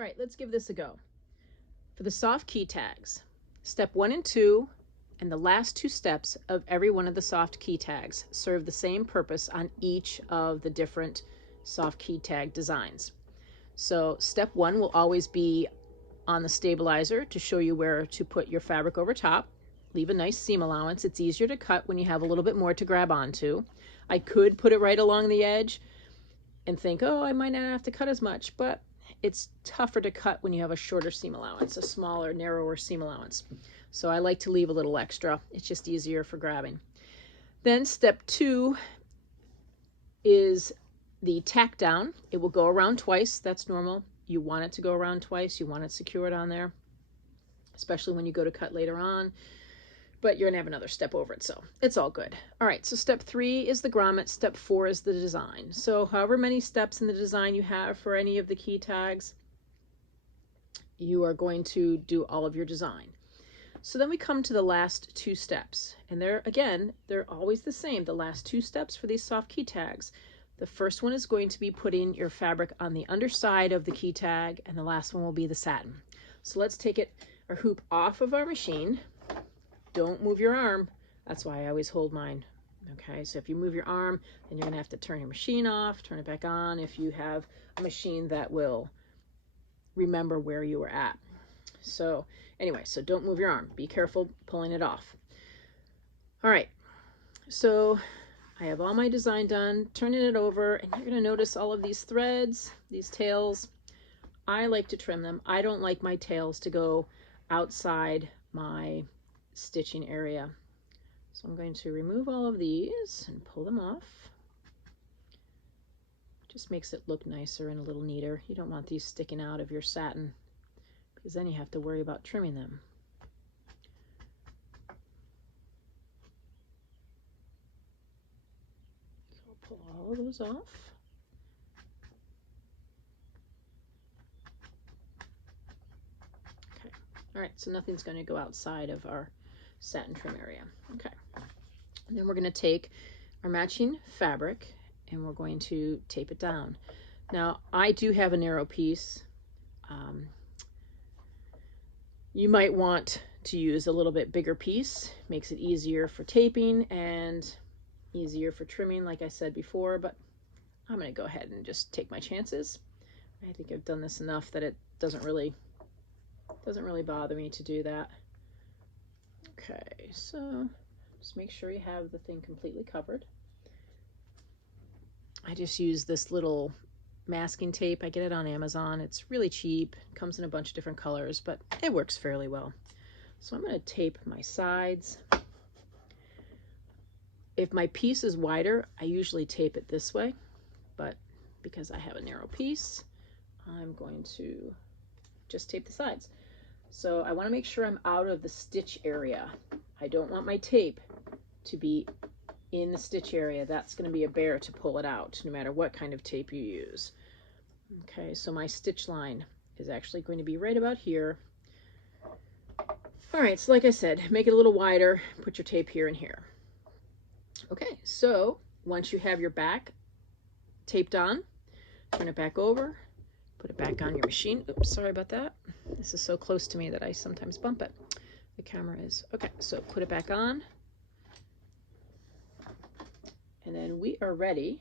All right, let's give this a go. For the soft key tags, step 1 and 2 and the last 2 steps of every one of the soft key tags serve the same purpose on each of the different soft key tag designs. So step 1 will always be on the stabilizer to show you where to put your fabric over top. Leave a nice seam allowance. It's easier to cut when you have a little bit more to grab onto. I could put it right along the edge and think, oh, I might not have to cut as much, but it's tougher to cut when you have a shorter seam allowance, a smaller, narrower seam allowance. So I like to leave a little extra. It's just easier for grabbing. Then step 2 is the tack down. It will go around twice. That's normal. You want it to go around twice. You want it secured on there, especially when you go to cut later on. But you're going to have another step over it, so it's all good. All right, so step 3 is the grommet. Step 4 is the design. So however many steps in the design you have for any of the key tags, you are going to do all of your design. So then we come to the last 2 steps, and they're always the same. The last 2 steps for these soft key tags. The first one is going to be putting your fabric on the underside of the key tag, and the last one will be the satin. So let's take our hoop off of our machine. Don't move your arm. That's why I always hold mine. Okay, so if you move your arm, then you're gonna have to turn your machine off, turn it back on if you have a machine that will remember where you were at. So anyway, so don't move your arm. Be careful pulling it off. All right, so I have all my design done, turning it over, and you're gonna notice all of these threads, these tails. I like to trim them. I don't like my tails to go outside my stitching area. So I'm going to remove all of these and pull them off. Just makes it look nicer and a little neater. You don't want these sticking out of your satin because then you have to worry about trimming them. So I'll pull all of those off. Okay. All right, so nothing's going to go outside of our satin trim area. Okay. And then we're going to take our matching fabric and we're going to tape it down. Now, I do have a narrow piece. You might want to use a little bit bigger piece. Makes it easier for taping and easier for trimming, like I said before, but I'm going to go ahead and just take my chances. I think I've done this enough that it doesn't really bother me to do that. Okay, so just make sure you have the thing completely covered. I just use this little masking tape. I get it on Amazon. It's really cheap. It comes in a bunch of different colors, but it works fairly well. So I'm going to tape my sides. If my piece is wider, I usually tape it this way, but because I have a narrow piece, I'm going to just tape the sides. So I want to make sure I'm out of the stitch area. I don't want my tape to be in the stitch area. That's going to be a bear to pull it out, no matter what kind of tape you use. Okay, so my stitch line is actually going to be right about here. All right, so like I said, make it a little wider, put your tape here and here. Okay, so once you have your back taped on, turn it back over, put it back on your machine. Oops, sorry about that. This is so close to me that I sometimes bump it. The camera is. Okay, so put it back on. And then we are ready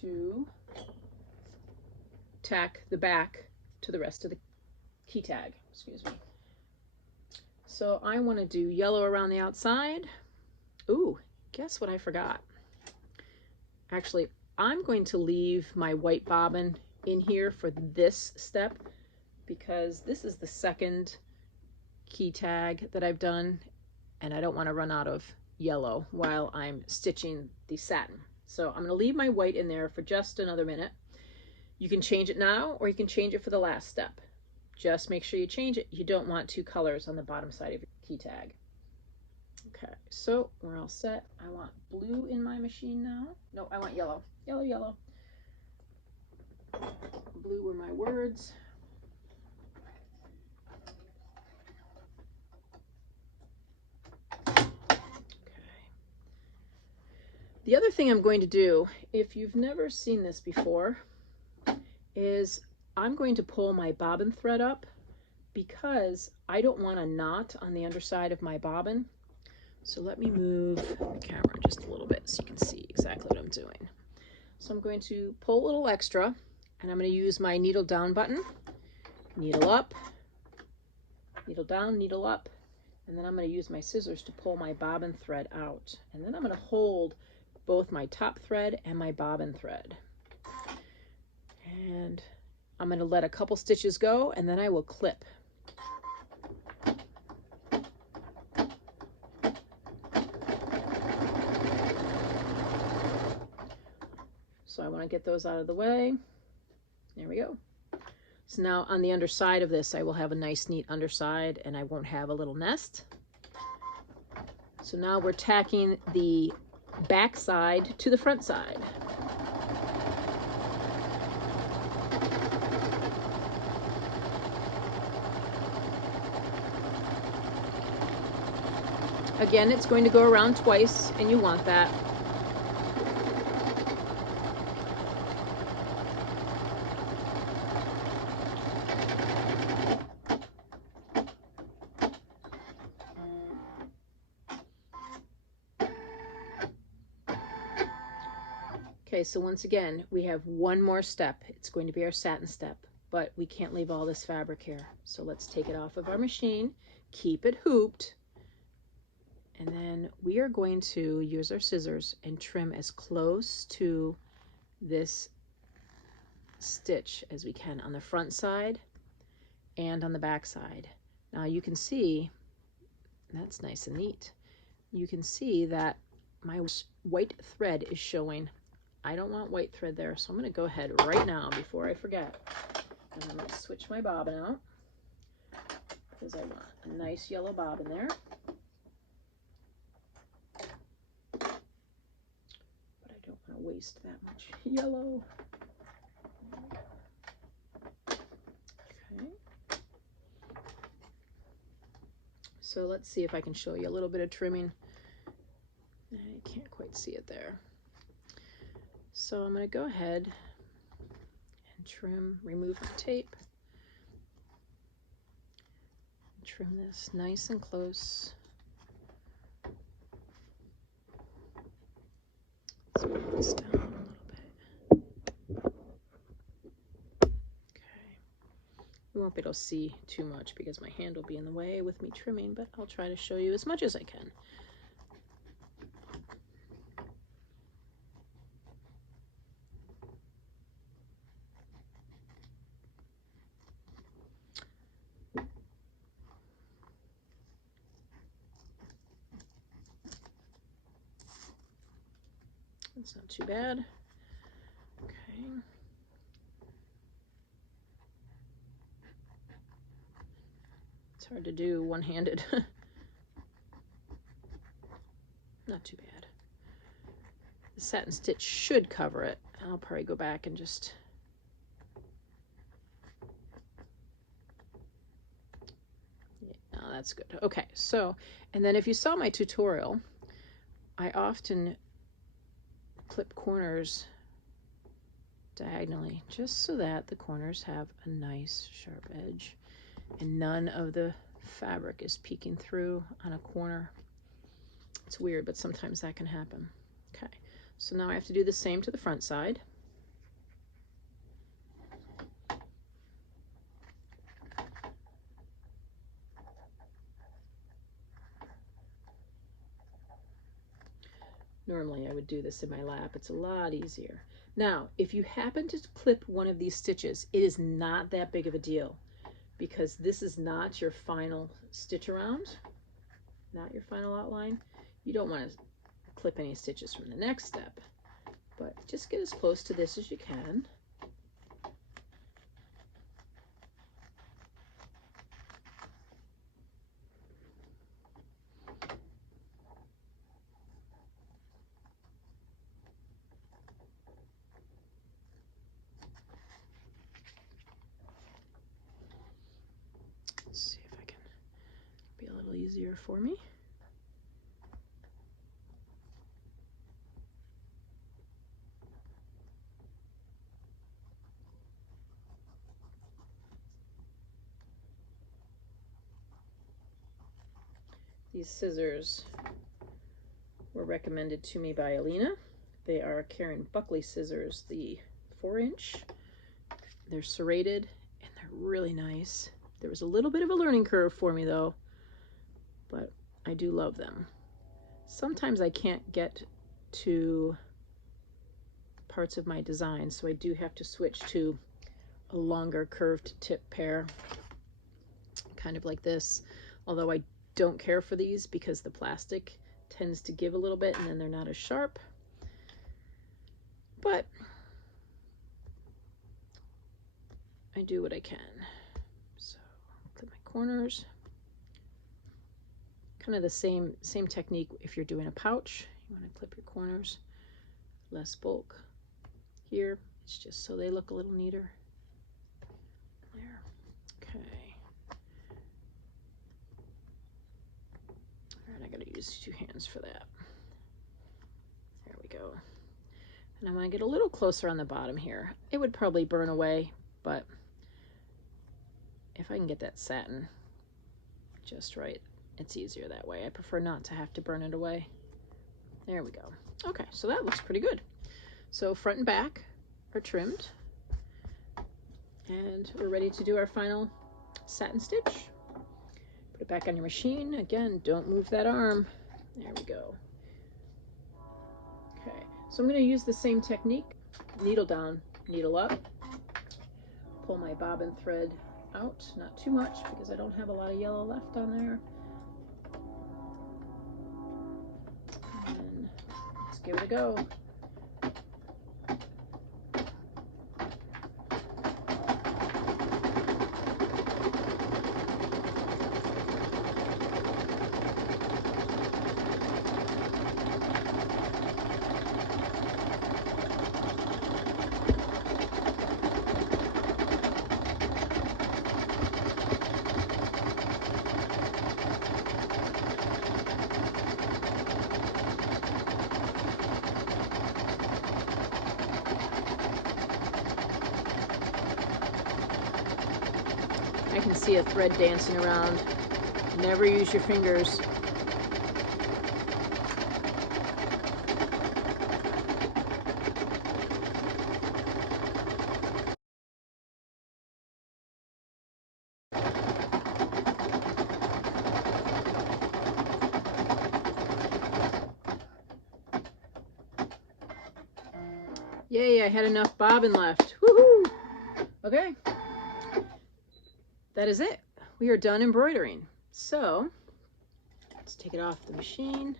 to tack the back to the rest of the key tag. Excuse me. So I want to do yellow around the outside. Ooh, guess what I forgot? Actually, I'm going to leave my white bobbin in here for this step because this is the second key tag that I've done and I don't want to run out of yellow while I'm stitching the satin. So I'm going to leave my white in there for just another minute. You can change it now or you can change it for the last step. Just make sure you change it. You don't want 2 colors on the bottom side of your key tag. Okay, so we're all set. I want blue in my machine now. No, I want yellow. Yellow, yellow. Blue were my words. Okay. The other thing I'm going to do, if you've never seen this before, is I'm going to pull my bobbin thread up because I don't want a knot on the underside of my bobbin. So let me move the camera just a little bit so you can see exactly what I'm doing. So I'm going to pull a little extra, and I'm going to use my needle down button, needle up, needle down, needle up, and then I'm going to use my scissors to pull my bobbin thread out. And then I'm going to hold both my top thread and my bobbin thread. And I'm going to let a couple stitches go, and then I will clip. So I want to get those out of the way. There we go. So now on the underside of this, I will have a nice neat underside, and I won't have a little nest. So now we're tacking the back side to the front side. Again, it's going to go around twice, and you want that. Okay, so once again, we have one more step. It's going to be our satin step, but we can't leave all this fabric here. So let's take it off of our machine, keep it hooped, and then we are going to use our scissors and trim as close to this stitch as we can on the front side and on the back side. Now you can see, that's nice and neat. You can see that my white thread is showing. I don't want white thread there, so I'm going to go ahead right now before I forget. And I'm going to switch my bobbin out because I want a nice yellow bobbin there. But I don't want to waste that much yellow. Okay. So let's see if I can show you a little bit of trimming. I can't quite see it there. So I'm going to go ahead and trim, remove the tape, trim this nice and close. Let's move this down a little bit. Okay. You won't be able to see too much because my hand will be in the way with me trimming, but I'll try to show you as much as I can. That's not too bad. Okay. It's hard to do one-handed. Not too bad. The satin stitch should cover it. I'll probably go back and just... Yeah, no, that's good. Okay, so, and then if you saw my tutorial, I often clip corners diagonally just so that the corners have a nice sharp edge and none of the fabric is peeking through on a corner. It's weird, but sometimes that can happen. Okay, so now I have to do the same to the front side. Normally I would do this in my lap. It's a lot easier. Now, if you happen to clip one of these stitches, it is not that big of a deal because this is not your final stitch around, not your final outline. You don't want to clip any stitches from the next step, but just get as close to this as you can. Let's see if I can be a little easier for me. These scissors were recommended to me by Alina. They are Karen Buckley scissors, the 4-inch. They're serrated and they're really nice. There was a little bit of a learning curve for me though, but I do love them. Sometimes I can't get to parts of my design, so I do have to switch to a longer curved tip pair, kind of like this, although I don't care for these because the plastic tends to give a little bit and then they're not as sharp. But I do what I can. So clip my corners. Kind of the same technique if you're doing a pouch. You want to clip your corners. Less bulk here. It's just so they look a little neater. There. Okay. All right, I gotta use 2 hands for that. There we go. And I want to get a little closer on the bottom here. It would probably burn away, but if I can get that satin just right, it's easier that way. I prefer not to have to burn it away. There we go. Okay, so that looks pretty good. So front and back are trimmed, and we're ready to do our final satin stitch. Put it back on your machine. Again, don't move that arm. There we go. Okay, so I'm going to use the same technique. Needle down, needle up. Pull my bobbin thread out, not too much because I don't have a lot of yellow left on there. And let's give it a go. I can see a thread dancing around. Never use your fingers. Yay, I had enough bobbin left. Woohoo! Okay. That is it. We are done embroidering. So let's take it off the machine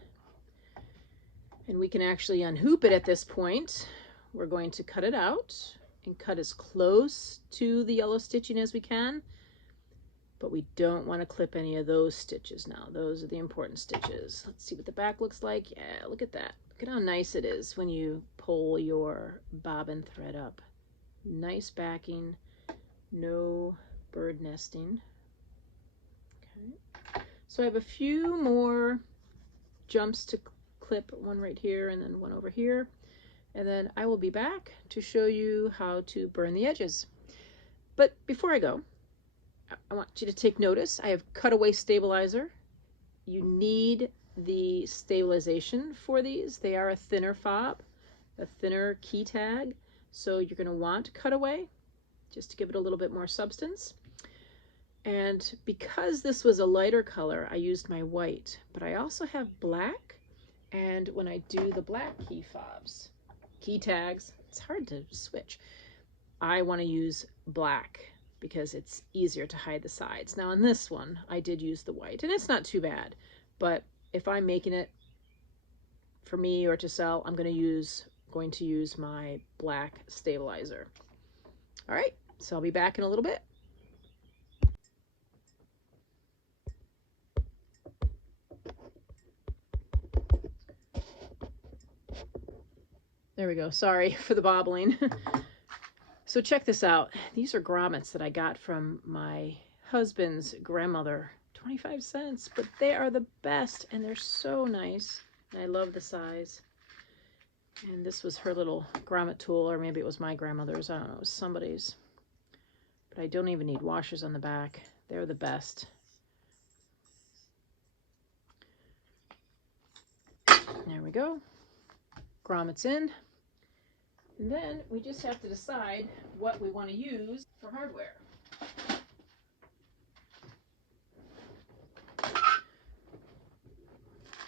and we can actually unhoop it at this point. We're going to cut it out and cut as close to the yellow stitching as we can, but we don't want to clip any of those stitches now. Those are the important stitches. Let's see what the back looks like. Yeah, look at that. Look at how nice it is when you pull your bobbin thread up. Nice backing, no bird nesting. Okay, so I have a few more jumps to clip, one right here and then one over here, and then I will be back to show you how to burn the edges. But before I go, I want you to take notice. I have cutaway stabilizer. You need the stabilization for these. They are a thinner fob, a thinner Keytag, so you're going to want cutaway just to give it a little bit more substance. And because this was a lighter color, I used my white, but I also have black. And when I do the black key tags, it's hard to switch. I want to use black because it's easier to hide the sides. Now on this one, I did use the white, and it's not too bad. But if I'm making it for me or to sell, I'm going to use my black stabilizer. All right, so I'll be back in a little bit. There we go. Sorry for the bobbling. So check this out. These are grommets that I got from my husband's grandmother. 25 cents, but they are the best and they're so nice. And I love the size. And this was her little grommet tool, or maybe it was my grandmother's. I don't know, it was somebody's. But I don't even need washers on the back. They're the best. go. Grommets in. And then we just have to decide what we want to use for hardware.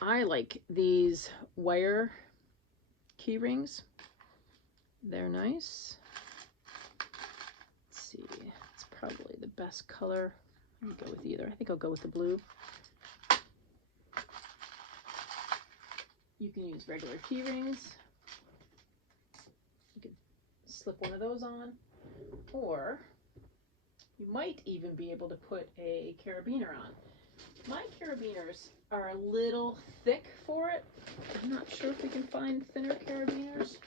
I like these wire key rings. They're nice. Let's see, it's probably the best color. I'll go with either. I think I'll go with the blue. You can use regular key rings. You can slip one of those on, or you might even be able to put a carabiner on. My carabiners are a little thick for it. I'm not sure if we can find thinner carabiners.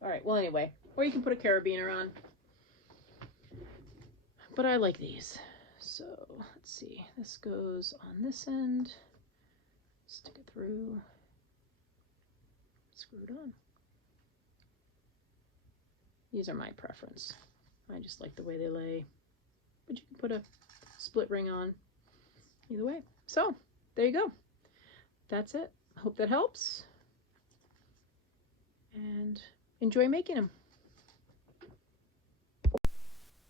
All right, well anyway, or you can put a carabiner on. But I like these. So let's see, this goes on this end. Stick it through. Screw it on. These are my preference. I just like the way they lay. But you can put a split ring on either way. So there you go. That's it. Hope that helps. And enjoy making them.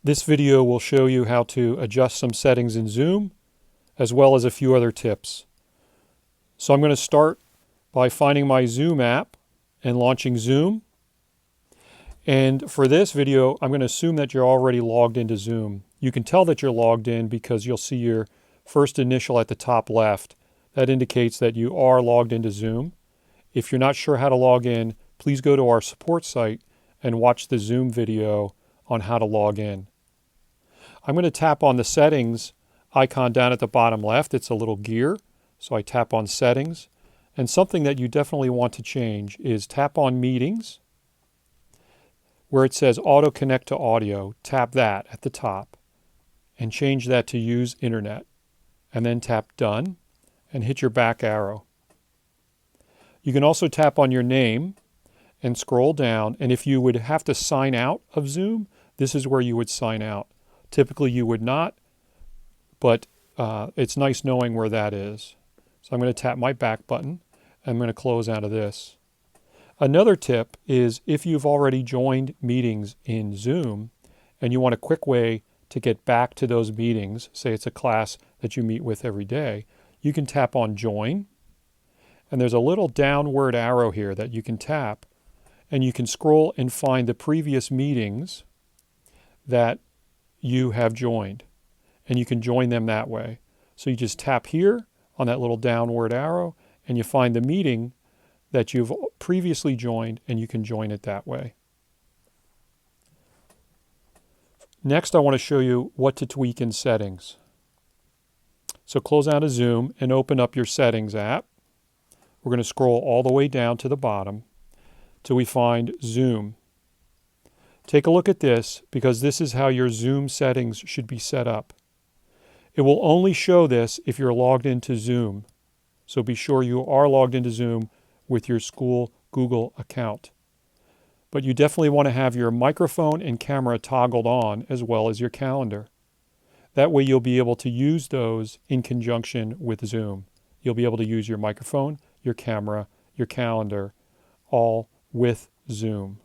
This video will show you how to adjust some settings in Zoom, as well as a few other tips. So I'm going to start by finding my Zoom app and launching Zoom. And for this video, I'm going to assume that you're already logged into Zoom. You can tell that you're logged in because you'll see your first initial at the top left. That indicates that you are logged into Zoom. If you're not sure how to log in, please go to our support site and watch the Zoom video on how to log in. I'm going to tap on the settings icon down at the bottom left. It's a little gear. So I tap on settings. And something that you definitely want to change is tap on meetings. Where it says auto connect to audio, tap that at the top and change that to use internet. And then tap done and hit your back arrow. You can also tap on your name and scroll down. And if you would have to sign out of Zoom, this is where you would sign out. Typically you would not, but it's nice knowing where that is. So I'm going to tap my back button. I'm going to close out of this. Another tip is if you've already joined meetings in Zoom and you want a quick way to get back to those meetings, say it's a class that you meet with every day, you can tap on join. And there's a little downward arrow here that you can tap, and you can scroll and find the previous meetings that you have joined, and you can join them that way. So you just tap here on that little downward arrow and you find the meeting that you've previously joined and you can join it that way. Next, I want to show you what to tweak in settings. So close out of Zoom and open up your settings app. We're going to scroll all the way down to the bottom till we find Zoom. Take a look at this because this is how your Zoom settings should be set up. It will only show this if you're logged into Zoom. So be sure you are logged into Zoom with your school Google account. But you definitely want to have your microphone and camera toggled on as well as your calendar. That way you'll be able to use those in conjunction with Zoom. You'll be able to use your microphone, your camera, your calendar, all with Zoom.